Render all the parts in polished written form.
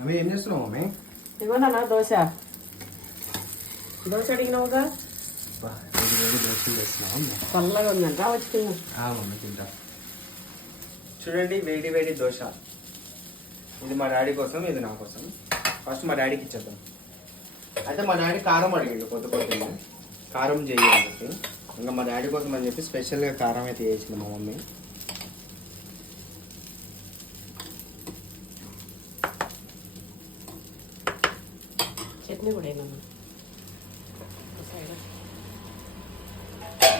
అవి ఏం చేస్తున్నావు మమ్మీ? ఇవ్వనా దోశ దోశ అడిగినావుగా. వేడి వేడి దోశలు చేస్తున్నావు. చల్లగా ఉందంట వచ్చి తిన్నా. మమ్మీ తింటా. చూడండి వేడి వేడి దోశ. ఇది మా డాడీ కోసం, ఇది నా కోసం. ఫస్ట్ మా డాడీకి ఇచ్చేద్దాం. అయితే మా డాడీ కారం అడిగిండు పొద్దున్న కారం చేయాలని చెప్పి. ఇంకా మా డాడీ కోసం అని చెప్పి స్పెషల్గా కారం అయితే చేసింది మా మమ్మీ. చట్నీ కూడా ఏమన్నా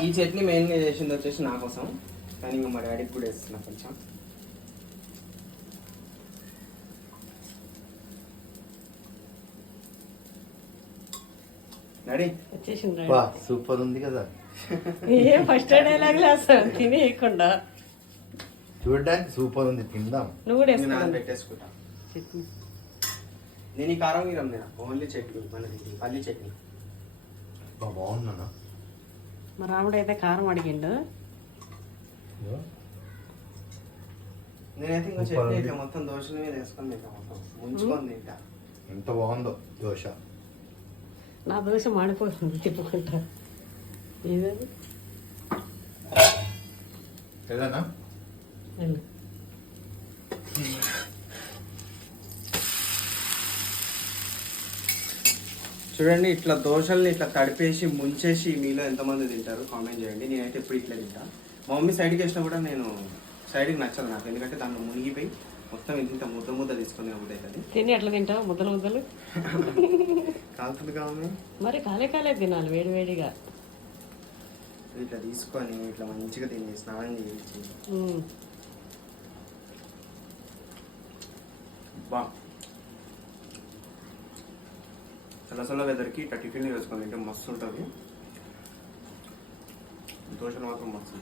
ఈ చట్నీ మెయిన్గా చేసింది వచ్చేసి నా కోసం, కానీ ఇంకా మా డాడీకి కూడా వేస్తున్నా కొంచెం. డాడీ వచ్చేసింది. సూపర్ ఉంది కదా. ఏ ఫస్ట్ డైలాగ్ అసలు తినేయకుండా చూడడానికి సూపర్ ఉంది. తిందాం. నువ్వు కూడా నేను వేసుకున్నాను పెట్టేసుకుంటా. చట్నీ. నేను ఈ కారం గీరం తినా, ఓన్లీ చట్నీ, మనది పల్లి చట్నీ. బాగుందన్నా. మా రాముడు అయితే కారం అడిగిండు. నేనైతే ఇంకా చట్నీ అయితే మొత్తం దోశల మీద వేసుకొని తింటా, మొత్తం ముంచుకొని తింటా. ఎంత బాగుందో దోశ. నా దోశ మాడిపోతుంది తిప్పుకుంటా. ఏదది ఏదన్నా వెళ్ళు. చూడండి ఇట్లా దోశల్ని ఇట్లా తడిపేసి ముంచేసి మీలో ఎంతమంది తింటారు కామెంట్ చేయండి. నేనైతే ఎప్పుడు ఇట్లా తింటా. మా మమ్మీ సైడ్కి వేసినా కూడా నేను సైడ్కి నచ్చదు నాకు, ఎందుకంటే దాన్ని మునిగిపోయి మొత్తం ఇంత ముద్ద ముద్ద తీసుకొని అవుతుంది. తిని ఎట్లా తింటావు ముద్దలు ముద్దలు? కాలుతుంది కావాలి, మరి కాలే కాలే తినాలి వేడి వేడిగా. ఇట్లా తీసుకొని ఇట్లా మంచిగా తిని స్నానం చేయించి బా చల్ల వెదర్కి ఇట్లా టిఫిన్ వేసుకొని తింటే మస్తు ఉంటుంది. దోశలు మాత్రం మస్తు.